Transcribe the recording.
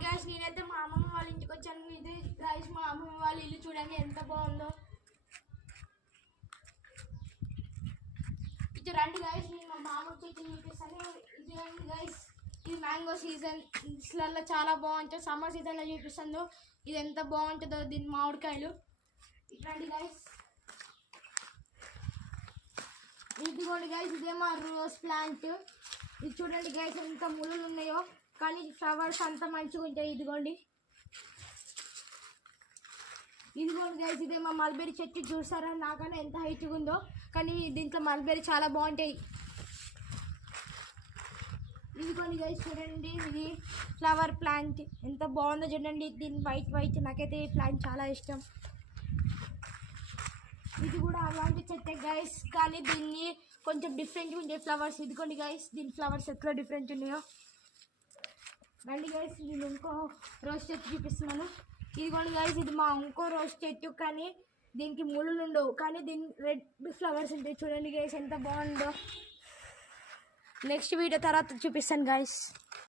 Hi guys, నేనైతే మా అమ్మమ్మ వాళ్ళ ఇంటికి వచ్చాను. ఇది గైస్ మా అమ్మమ్మ వాళ్ళ ఇల్లు చూడండి ఎంత బాగుందో. ఇది రండి గైస్, నేను మా మామిడి చెట్టు చూపిస్తాను. ఇది రండి గైస్, ఇది మ్యాంగో సీజన్స్లలో చాలా బాగుంటుంది. సమ్మర్ సీజన్లో చూపిస్తాను ఇది ఎంత బాగుంటుందో దీని మామిడికాయలు. ఇది రండి గైస్, ఇదిగోండి గైస్, ఇదే మా రోజ్ ప్లాంట్. ఇది చూడండి గైస్ ఎంత ముళ్ళు ఉన్నాయో, కానీ ఫ్లవర్స్ అంత మంచిగా ఉంటాయి. ఇదిగోండి గైస్, ఇదే మా మల్బెరీ చెట్టు. చూసారా నాకన్నా ఎంత హైట్గా ఉందో, కానీ దీంట్లో మల్బెరీ చాలా బాగుంటాయి. ఇదిగోండి గైస్ చూడండి, ఇది ఫ్లవర్ ప్లాంట్ ఎంత బాగుందో చూడండి. దీని వైట్ నాకైతే ఈ ప్లాంట్ చాలా ఇష్టం. ఇది కూడా అలాంటి చెట్టే గైస్, కానీ దీన్ని కొంచెం డిఫరెంట్గా ఉండే ఫ్లవర్స్. ఇదిగోండి గైస్, దీని ఫ్లవర్స్ ఎట్లా డిఫరెంట్ ఉన్నాయో. రండి గైస్, నేను ఇంకో రోజ్ చెట్టు చూపిస్తున్నాను. ఇదిగోండి గైస్, ఇది మా ఇంకో రోజ్ చెట్టు, కానీ దీనికి ముళ్ళు ఉండవు, కానీ దీని రెడ్ ఫ్లవర్స్ ఉంటాయి. చూడండి గైస్ ఎంత బాగుందో. నెక్స్ట్ వీడియో తర్వాత చూపిస్తాను గైస్.